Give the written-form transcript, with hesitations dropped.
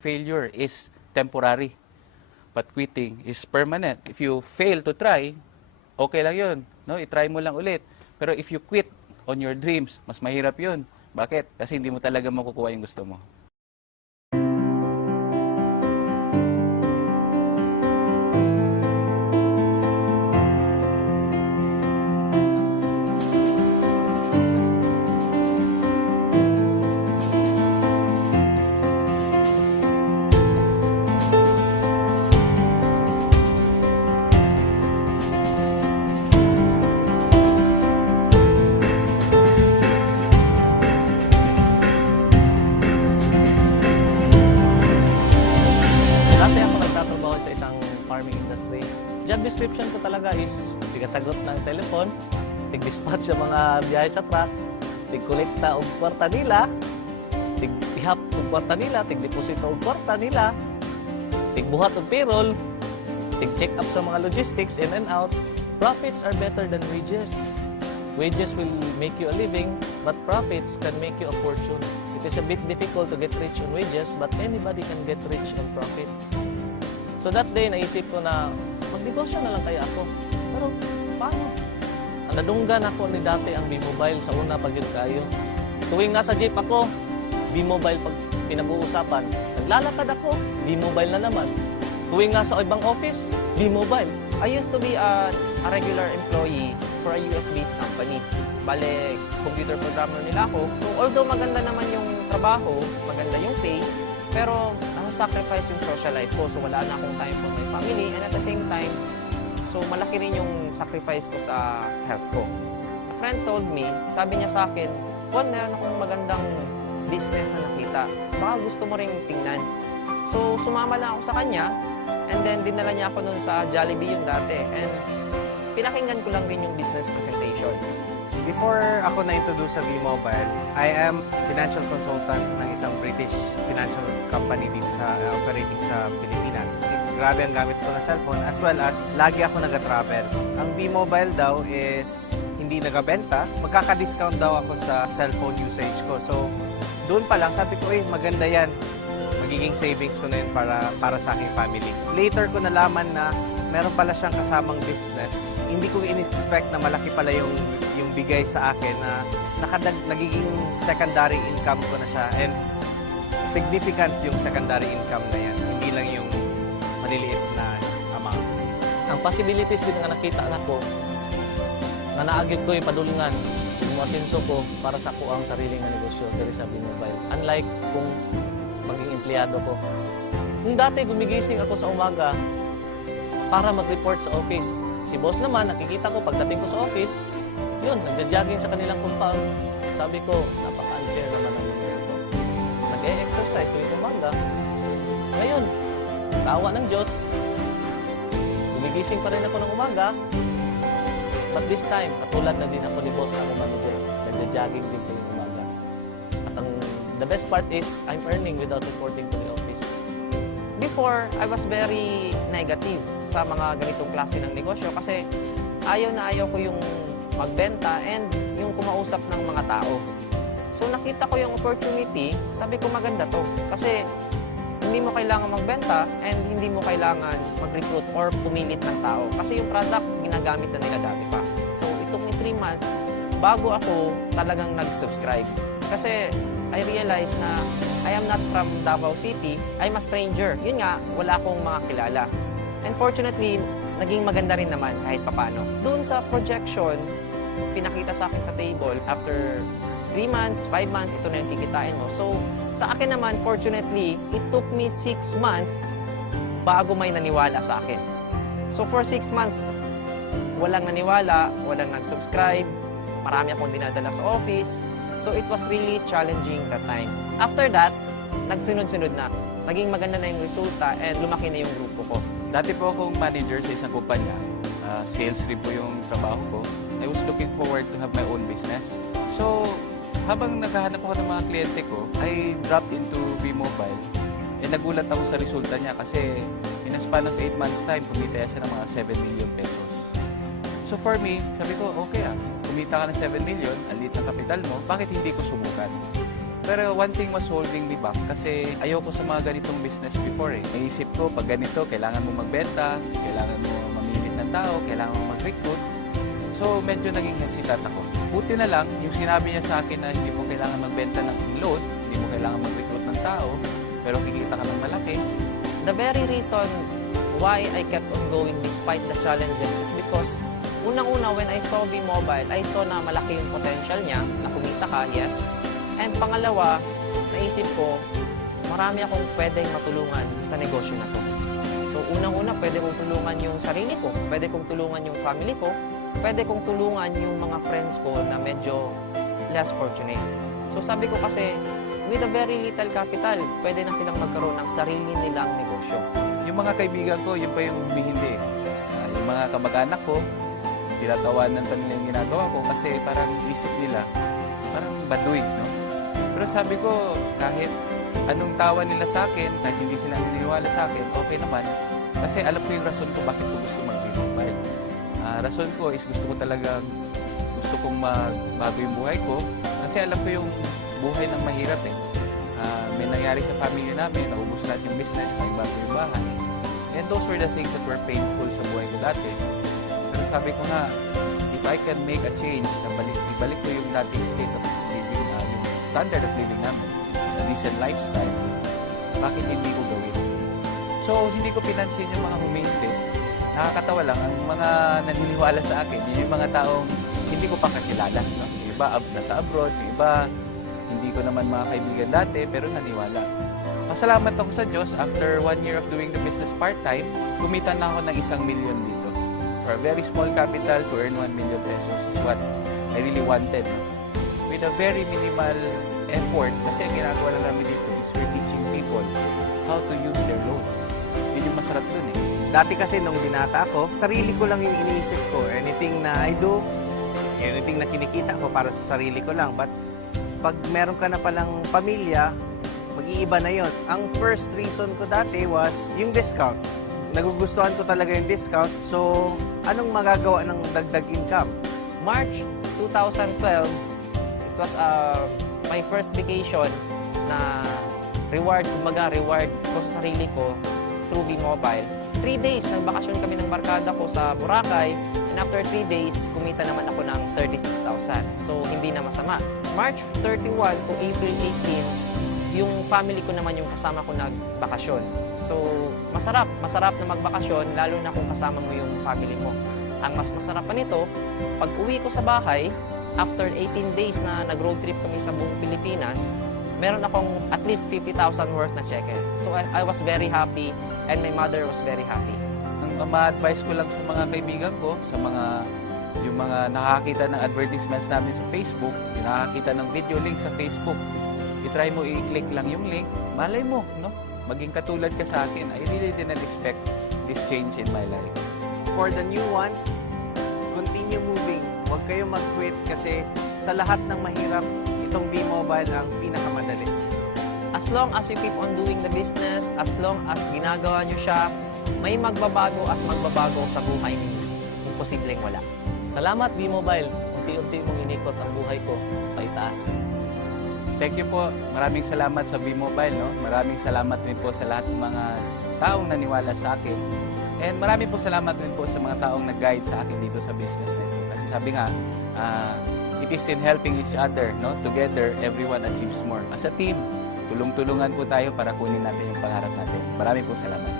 Failure is temporary, but quitting is permanent. If you fail to try, okay lang yun. No? I-try mo lang ulit. Pero if you quit on your dreams, mas mahirap yun. Bakit? Kasi hindi mo talaga makukuha yung gusto mo. Dati ako nagtatrabaho sa isang farming industry. Job description ko talaga is tigasagot ng telepon, tig-dispatch sa mga biyahe sa truck, tig-kolekta og kwarta nila, tig-ihap og kwarta nila, tig-deposito og kwarta nila, tig-buhat og payroll, tig-check up sa mga logistics in and out. Profits are better than wages. Wages will make you a living, but profits can make you a fortune. It is a bit difficult to get rich on wages, but anybody can get rich on profit. So that day, naisip ko na magnegosyo na lang kaya ako. Pero paano? Nadunggan ako ni dati ang B-Mobile sa una pag yun kayo. Tuwing nasa jeep ako, B-Mobile pag pinag-uusapan. Naglalakad ako, B-Mobile na naman. Tuwing nasa ibang office, B-Mobile. I used to be a regular employee for a US-based company. Bale, computer programmer nila ako. So, although maganda naman yung trabaho, maganda yung pay, pero nasa-sacrifice yung social life ko. So, wala na akong time for my family. And at the same time, so malaki rin yung sacrifice ko sa health ko. A friend told me, sabi niya sa akin, Juan, meron akong magandang business na nakita. Baka gusto mo rin tingnan. So, sumama lang ako sa kanya. And then, dinala niya ako nun sa Jollibee yung dati. And pinakinggan ko lang rin yung business presentation. Before ako na-introduce sa V-Mobile, I am financial consultant ng isang British financial company dito sa operating sa Pilipinas. Grabe ang gamit ko ng cellphone as well as lagi ako nag-travel. Ang V-Mobile daw is hindi nagabenta, magkaka-discount daw ako sa cellphone usage ko. So, doon pa lang sabi ko, maganda yan. Magiging savings ko na yun para sa aking family. Later ko nalaman na meron pala siyang kasamang business. Hindi ko in-expect na malaki pala yung bigay sa akin na nagiging secondary income ko na siya. And significant yung secondary income na yan. Hindi lang yung maliliit na amount. Ang possibilities din nga nakita na ko, na naagid ko yung padulungan, yung asenso ko para sa ko ang sariling na negosyo dito sa B-Mobile. Unlike kung maging empleyado ko. Kung dati gumigising ako sa umaga para mag-report sa office. Si boss naman, nakikita ko pagdating ko sa office, yun, nagja-jogging sa kanilang compound. Sabi ko, napaka-unfair naman ang ganito. Nag-e-exercise tuwing umaga. Ngayon, sa awa ng Diyos, gumigising pa rin ako ng umaga. But this time, katulad na din ako ni boss, ako manager. Nagja-jogging din tuwing umaga. At the best part is, I'm earning without reporting to the office. Before, I was very negative sa mga ganitong klase ng negosyo kasi ayaw na ayaw ko yung magbenta and yung kumausap ng mga tao. So nakita ko yung opportunity, sabi ko maganda to kasi hindi mo kailangan magbenta and hindi mo kailangan mag-recruit or pumilit ng tao kasi yung product ginagamit na nila dati pa. So it took me 3 months bago ako talagang nag-subscribe kasi I realized na I am not from Davao City, I'm a stranger. Yun nga, wala akong mga kilala. And fortunately, naging maganda rin naman kahit papano. Doon sa projection, pinakita sa akin sa table, after 3 months, 5 months, ito na yung kikitain mo. So, sa akin naman, fortunately, it took me 6 months bago may naniwala sa akin. So, for 6 months, walang naniwala, walang nag-subscribe, marami akong dinadala sa office. So, it was really challenging that time. After that, nagsunod-sunod na. Naging maganda na yung resulta and lumaki na yung grupo ko. Dati po akong manager sa isang kumpanya. Sales rep po yung trabaho ko. I was looking forward to have my own business. So, habang naghahanap ako ng mga kliyente ko, I dropped into V-Mobile. Nagulat ako sa resulta niya kasi in a span of 8 months time, kumita siya ng mga 7 million pesos. So for me, sabi ko, okay kumita ka ng 7 million, ang liit ng kapital mo, bakit hindi ko subukan? Pero one thing was holding me back kasi ayoko sa mga ganitong business before eh. Naisip ko, pag ganito, kailangan mo magbenta, kailangan mo mamimit ng tao, kailangan mo mag-recruit. So, medyo naging hesitant ako. Buti na lang, yung sinabi niya sa akin na hindi mo kailangan magbenta ng load, hindi mo kailangan mag-recruit ng tao, pero kikita ka ng malaki. The very reason why I kept on going despite the challenges is because unang-una, when I saw B-Mobile, I saw na malaki yung potential niya, na kumita ka, yes. And pangalawa, naisip ko, marami akong pwedeng matulungan sa negosyo na to. So unang-una, pwede kong tulungan yung sarili ko, pwede kong tulungan yung family ko, pwede kong tulungan yung mga friends ko na medyo less fortunate. So sabi ko kasi, with a very little capital, pwede na silang magkaroon ng sarili nilang negosyo. Yung mga kaibigan ko, yun pa yung humihindi. Yung mga kamag-anak ko, tinatawanan pa nila yung ginagawa ko kasi parang isip nila, parang baduy, no? Pero sabi ko, kahit anong tawa nila sa akin, kahit hindi sila naniniwala sa akin, okay naman. Kasi alam ko yung rason ko bakit ko gusto mag-B-Mobile. Rason ko is gusto kong magbago yung buhay ko. Kasi alam ko yung buhay ng mahirap eh. May nangyari sa family namin, naubos lahat yung business, nagbago yung bahay. And those were the things that were painful sa buhay ko dati. Pero sabi ko nga, if I can make a change, ibalik ko yung dating state of living, yung standard of living namin, a decent lifestyle, bakit hindi ko gawin? So, hindi ko pinansin yung mga humindi. Nakakatawa lang, ang mga naniniwala sa akin, yun yung mga taong hindi ko pa kakilala. No? Yung iba nasa abroad, yung iba hindi ko naman mga kaibigan dati, pero naniwala. Pasalamat ako sa Diyos, after 1 year of doing the business part-time, kumita na ako ng 1 million dito. For a very small capital, to earn 1 million pesos is what I really wanted. No? With a very minimal effort, kasi ang ginagawa lang namin dito is we're teaching people how to use their loan. Yun yung masarap dun eh. Dati kasi nung binata ako, sarili ko lang yung iniisip ko. Anything na I do, anything na kinikita ko para sa sarili ko lang. But pag meron ka na palang pamilya, mag-iiba na yon. Ang first reason ko dati was yung discount. Nagugustuhan ko talaga yung discount. So, anong magagawa ng dagdag income? March 2012, it was my first vacation na reward ko sa sarili ko through B-Mobile. 3 days, nagbakasyon kami ng barkada ko sa Boracay, and after 3 days, kumita naman ako ng 36,000. So, hindi na masama. March 31 to April 18, yung family ko naman yung kasama ko nagbakasyon. So, masarap na magbakasyon, lalo na kung kasama mo yung family mo. Ang mas masarap pa nito, pag uwi ko sa bahay, after 18 days na nag-road trip kami sa buong Pilipinas, meron akong at least 50,000 worth na cheque. So I was very happy and my mother was very happy. Ang ma-advise ko lang sa mga kaibigan ko, sa yung mga nakakita ng advertisements namin sa Facebook, yung nakakita ng video link sa Facebook, i-try mo i-click lang yung link, malay mo, no? Maging katulad ka sa akin. I really didn't expect this change in my life. For the new ones, continue moving. Huwag kayo mag-quit kasi sa lahat ng mahirap, itong B-Mobile ang pinakamadali. As long as you keep on doing the business, as long as ginagawa nyo siya, may magbabago at magbabago sa buhay ninyo. Imposibleng wala. Salamat, B-Mobile. Unti-unti mong inikot ang buhay ko paitaas. Thank you po. Maraming salamat sa B-Mobile. No? Maraming salamat din po sa lahat ng mga taong naniwala sa akin. And maraming po salamat din po sa mga taong nag-guide sa akin dito sa business na ito. Kasi sabi nga, it is in helping each other. No? Together, everyone achieves more. As a team, tulong-tulungan po tayo para kunin natin yung pangarap natin. Maraming po salamat.